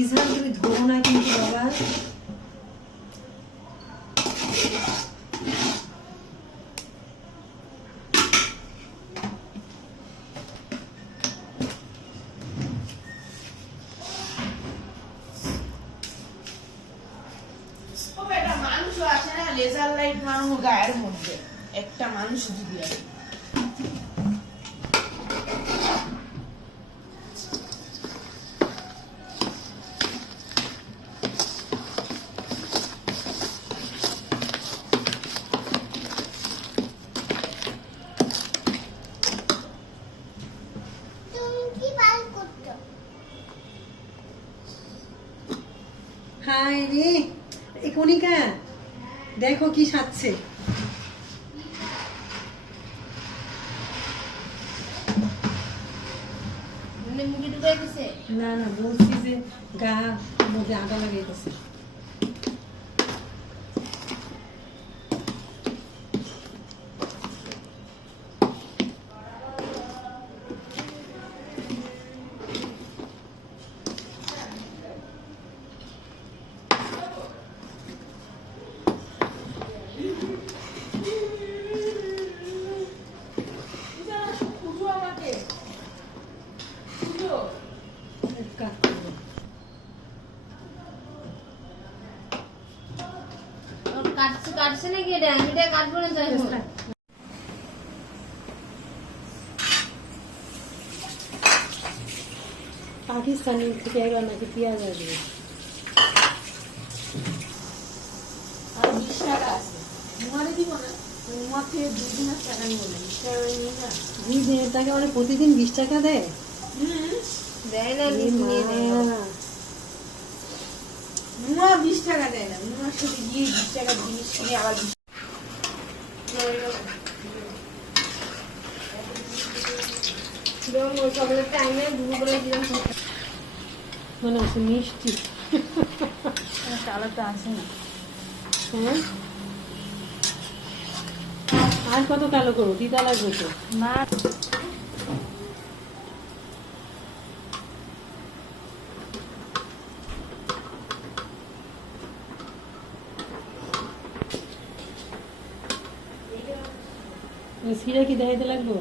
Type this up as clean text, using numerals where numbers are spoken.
ইজহার তুমি ধরো না কিন্তু বাবা। লেজার লাইট মারানো গায়ের মধ্যে একটা মানুষ যদি আছে হাই রে এই কণিকা দেখো কি সাজছে। না না বলছি যে গা মধ্যে আদা লাগাইতেছে। কাটছে নাকি এটা? আমি এটা কাটবো না তাই পাকিস্তানি থেকে এবার নাকি পেঁয়াজ আসবে। আর 20 টাকা আছে তোমারে দিব না তোমাকে 2 দিনের টাকা নিব না 20 টাকা নিয়ে না 2 দিনের টাকা মানে প্রতিদিন 20 টাকা দেয়? দেয় না, নিয়ে নেয়। মুয়া 20 টাকা দেয় না, মুয়ার সাথে গিয়ে 20 টাকা জিনিস কিনে আবার মানে আছে মিষ্টি। কালারটা আছে না। হ্যাঁ আর কত কালো করবো? দিদা লাগবে তো না সিরা কি দেখাইতে লাগবো?